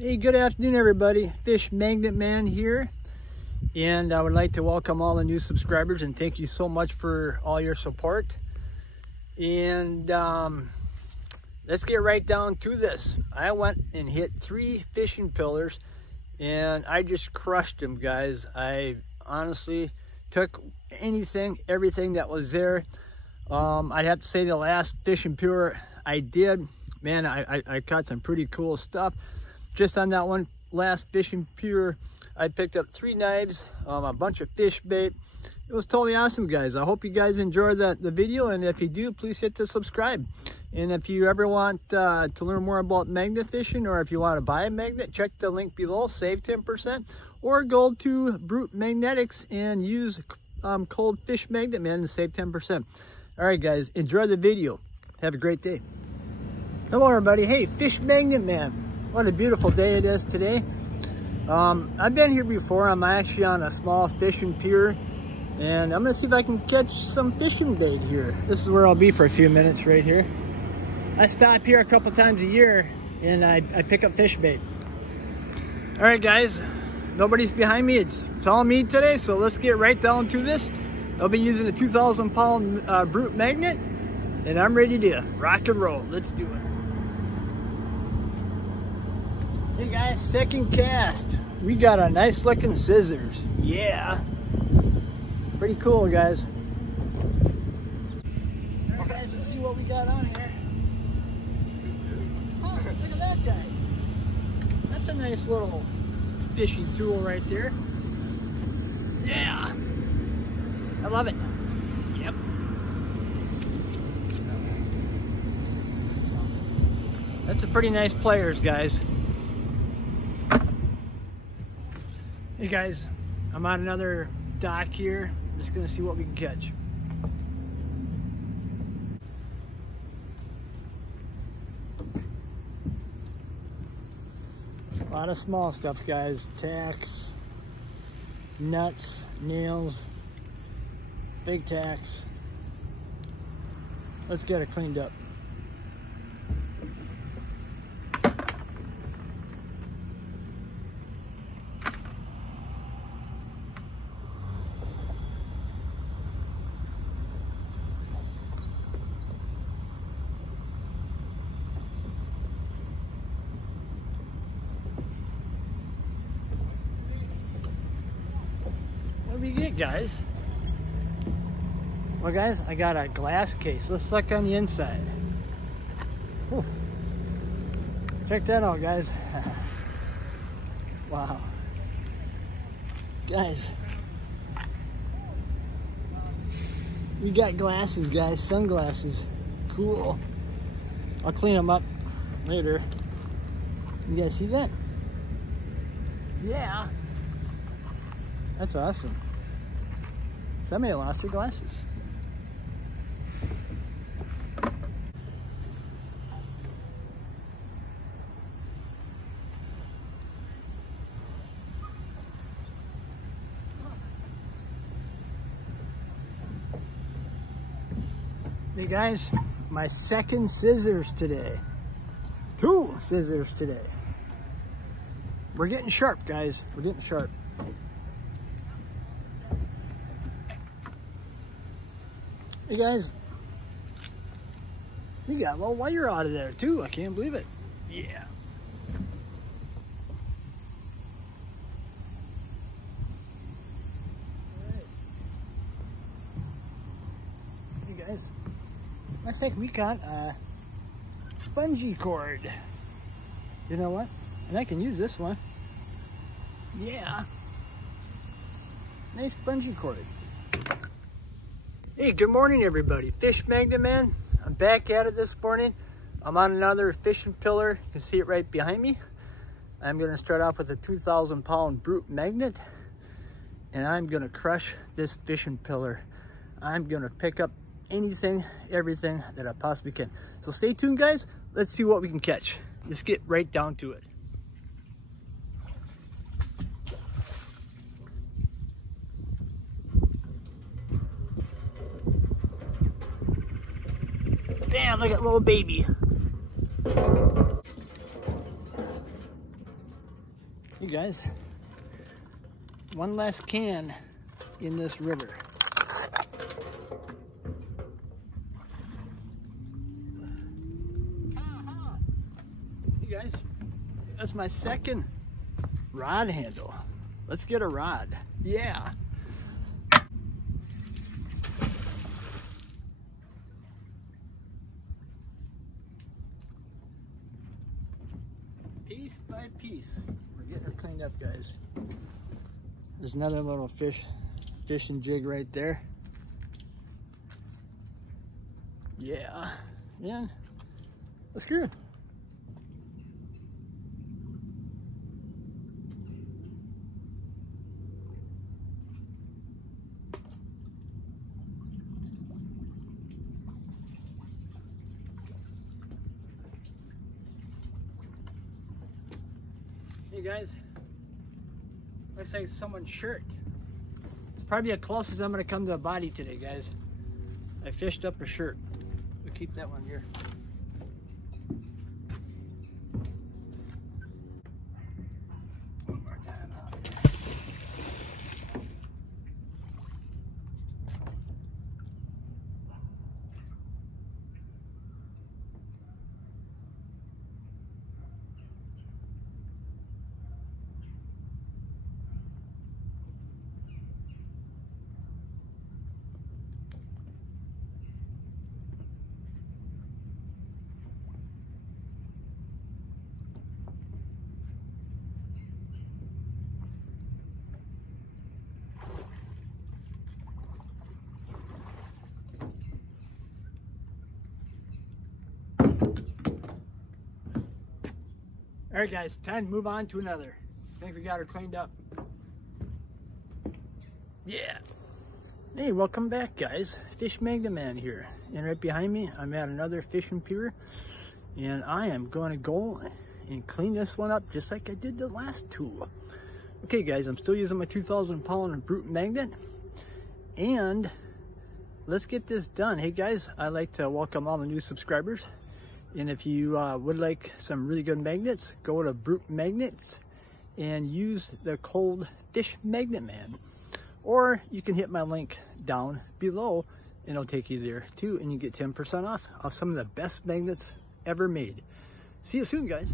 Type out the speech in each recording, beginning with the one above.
Hey, good afternoon everybody. Fish Magnet Man here, and I would like to welcome all the new subscribers and thank you so much for all your support. And let's get right down to this. I went and hit 3 fishing pillars and I just crushed them, guys. I honestly took everything that was there. I'd have to say the last fishing pillar I did, man, I caught some pretty cool stuff. Just on that one last fishing pier, I picked up 3 knives, a bunch of fish bait. It was totally awesome, guys. I hope you guys enjoyed the video, and if you do, please hit the subscribe. And if you ever want to learn more about magnet fishing, or if you want to buy a magnet, check the link below, save 10%, or go to Brute Magnetics and use code Fish Magnet Man and save 10%. All right, guys, enjoy the video. Have a great day. Hello, everybody. Hey, Fish Magnet Man. What a beautiful day it is today. I've been here before. I'm actually on a small fishing pier, and I'm gonna see if I can catch some fishing bait here. This is where I'll be for a few minutes right here. I stop here a couple times a year and I pick up fish bait. All right, guys, nobody's behind me. It's all me today, so let's get right down to this. I'll be using a 2,000 pound Brute Magnet, and I'm ready to rock and roll. Let's do it. Hey guys, second cast. We got a nice looking scissors. Yeah. Pretty cool, guys. Alright guys, let's see what we got on here. Oh, look at that, guys. That's a nice little fishing tool right there. Yeah. I love it. Yep. That's a pretty nice pliers, guys. Hey guys, I'm on another dock here. Just gonna see what we can catch. A lot of small stuff, guys. Tacks, nuts, nails, big tacks. Let's get it cleaned up. What do we get, guys? Well, guys, I got a glass case. Let's look on the inside. Whew. Check that out, guys. Wow. Guys, we got glasses, guys. Sunglasses. Cool. I'll clean them up later. You guys see that? Yeah. That's awesome. Somebody lost their glasses. Hey guys, my second scissors today. 2 scissors today. We're getting sharp, guys. We're getting sharp. Hey guys, we got a little wire out of there too. I can't believe it. Yeah. All right. Hey guys, I think we got a bungee cord. You know what? And I can use this one. Yeah. Nice bungee cord. Hey, good morning everybody. Fish Magnet Man. I'm back at it this morning. I'm on another fishing pillar. You can see it right behind me. I'm gonna start off with a 2,000 pound Brute Magnet, and I'm gonna crush this fishing pillar. I'm gonna pick up anything, everything that I possibly can. So stay tuned, guys. Let's see what we can catch. Let's get right down to it. Damn, look at little baby. You guys, one last can in this river. You guys, that's my second rod handle. Let's get a rod. Yeah. Piece by piece, we're getting her cleaned up, guys. There's another little fishing jig right there. Yeah, yeah. That's good. Hey guys, looks like someone's shirt. It's probably the closest I'm gonna come to a body today, guys. I fished up a shirt. We'll keep that one here. One more time out. All right, guys, time to move on to another. I think we got her cleaned up. Yeah. Hey, welcome back, guys. Fish Magnet Man here. And right behind me, I'm at another fishing pier. And I am going to go and clean this one up just like I did the last two. Okay, guys, I'm still using my 2,000 pound Brute Magnet. And let's get this done. Hey, guys, I'd like to welcome all the new subscribers. And if you would like some really good magnets, go to Brute Magnets and use the code Fish Magnet Man. Or you can hit my link down below and it'll take you there too, and you get 10% off some of the best magnets ever made. See you soon, guys.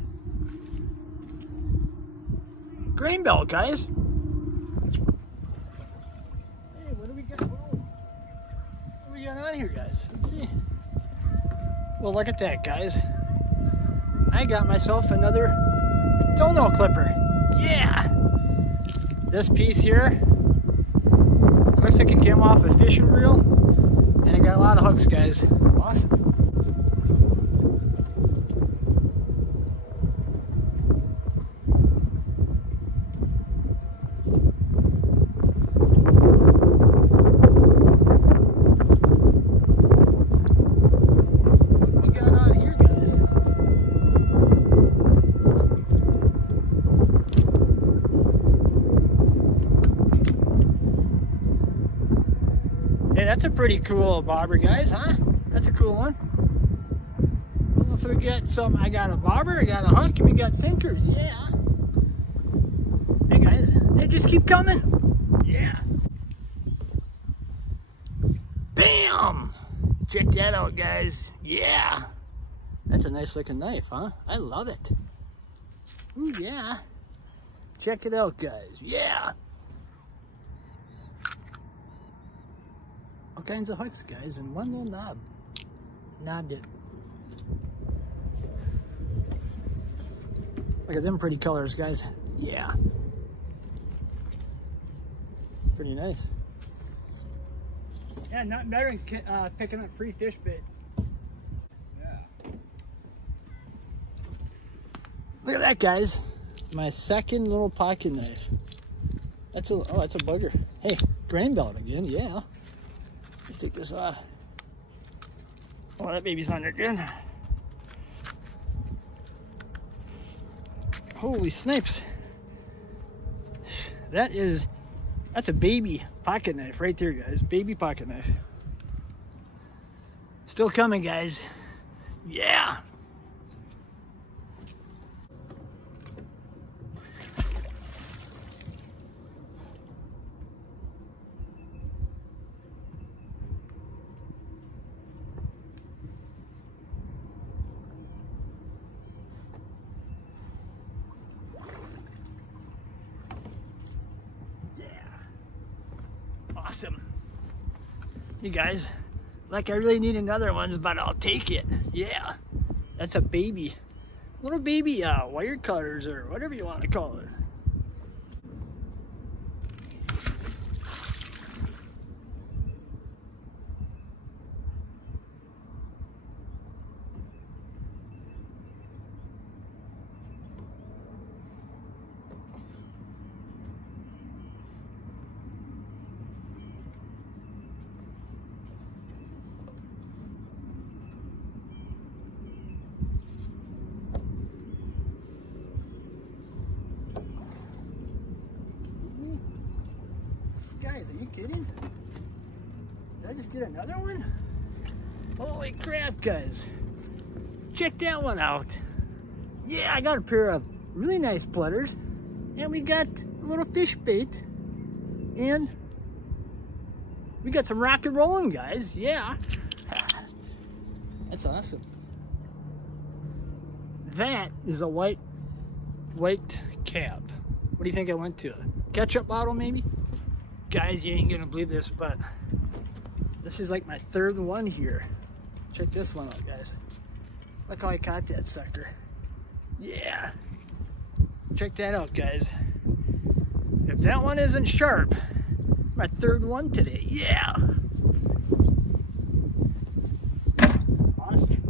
Grain belt, guys. Hey, what do we got? Whoa. What do we got on here, guys? Let's see. Well, look at that, guys. I got myself another toenail clipper. Yeah! This piece here looks like it came off a fishing reel, and it got a lot of hooks, guys. Awesome. That's a pretty cool bobber, guys, huh? That's a cool one. Well, so we get some, I got a bobber, I got a hook, and we got sinkers, yeah. Hey guys, they just keep coming. Yeah. Bam! Check that out, guys. Yeah. That's a nice looking knife, huh? I love it. Ooh, yeah. Check it out, guys. Yeah. All kinds of hooks, guys, and one little knob. Knobbed it. Look at them pretty colors, guys. Yeah. Pretty nice. Yeah, nothing better than picking up free fish bait. Yeah. Look at that, guys. My second little pocket knife. That's a, oh, that's a bugger. Hey, grain belt again, yeah. Let's take this off. Oh, that baby's on there good. Holy snipes. That's a baby pocket knife right there, guys. Baby pocket knife. Still coming, guys. Yeah. You guys, like I really need another one, but I'll take it. Yeah, that's a baby. Little baby wire cutters or whatever you want to call it. Guys, are you kidding? Did I just get another one? Holy crap, guys. Check that one out. Yeah, I got a pair of really nice platters. And we got a little fish bait. And we got some rock and rolling, guys. Yeah. That's awesome. That is a white cap. What do you think I went to? Ketchup bottle, maybe? Guys, you ain't gonna believe this, but this is like my third one here. Check this one out, guys. Look how I caught that sucker. Yeah. Check that out, guys. If that one isn't sharp, my third one today. Yeah. Awesome.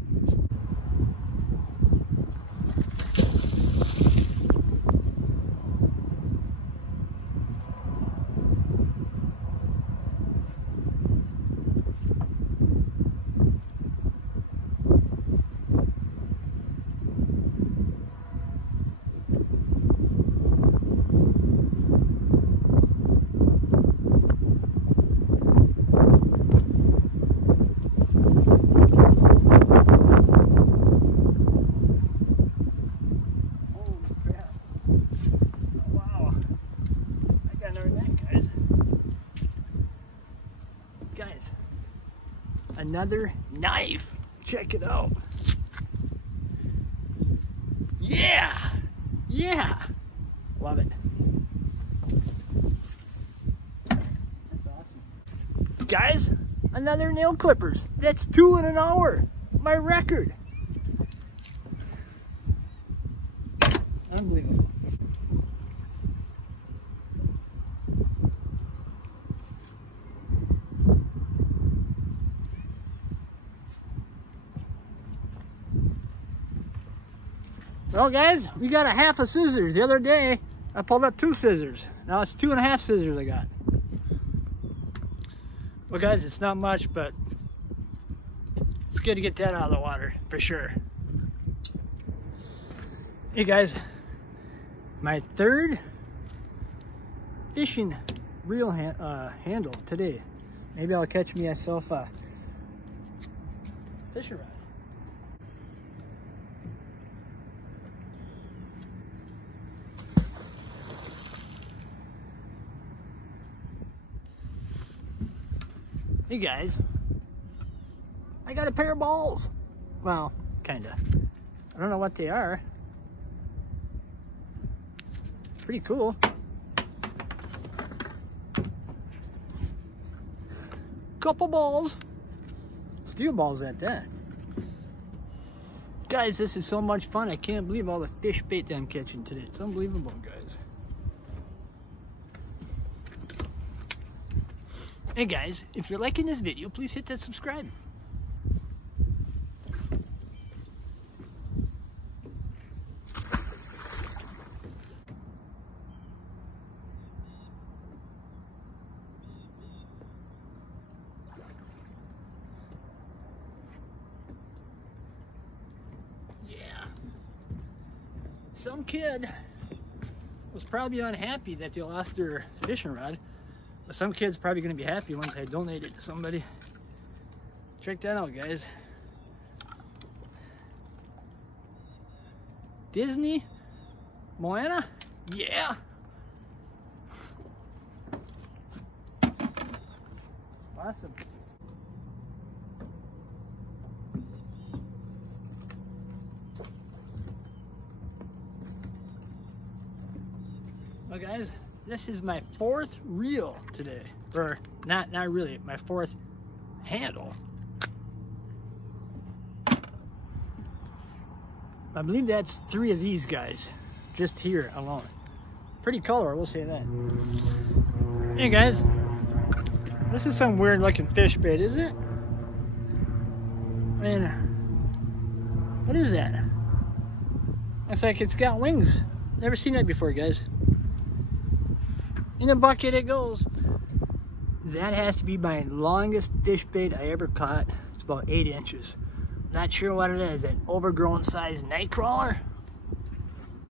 Another knife. Check it out. Yeah. Yeah. Love it. That's awesome. Guys, another nail clippers. That's 2 in an hour. My record. Unbelievable. Well, guys, we got a half of scissors. The other day, I pulled up 2 scissors. Now it's 2.5 scissors I got. Well, guys, it's not much, but it's good to get that out of the water, for sure. Hey, guys, my third fishing reel handle today. Maybe I'll catch myself a fishing rod. Hey guys, I got a pair of balls. Well, kinda. I don't know what they are. Pretty cool. Couple balls. Steel balls at that. Guys, this is so much fun. I can't believe all the fish bait that I'm catching today. It's unbelievable, guys. Hey guys, if you're liking this video, please hit that subscribe. Yeah. Some kid was probably unhappy that they lost their fishing rod. But some kid's probably going to be happy once I donate it to somebody. Check that out, guys. Disney? Moana? Yeah! Awesome. Well, guys, this is my 4th reel today. Or not really, my 4th handle. I believe that's 3 of these guys, just here alone. Pretty color, I will say that. Hey guys, this is some weird looking fish bait, is it? I mean, what is that? Looks like it's got wings. Never seen that before, guys. In the bucket it goes. That has to be my longest fish bait I ever caught. It's about 8 inches. Not sure what it is, an overgrown sized night crawler.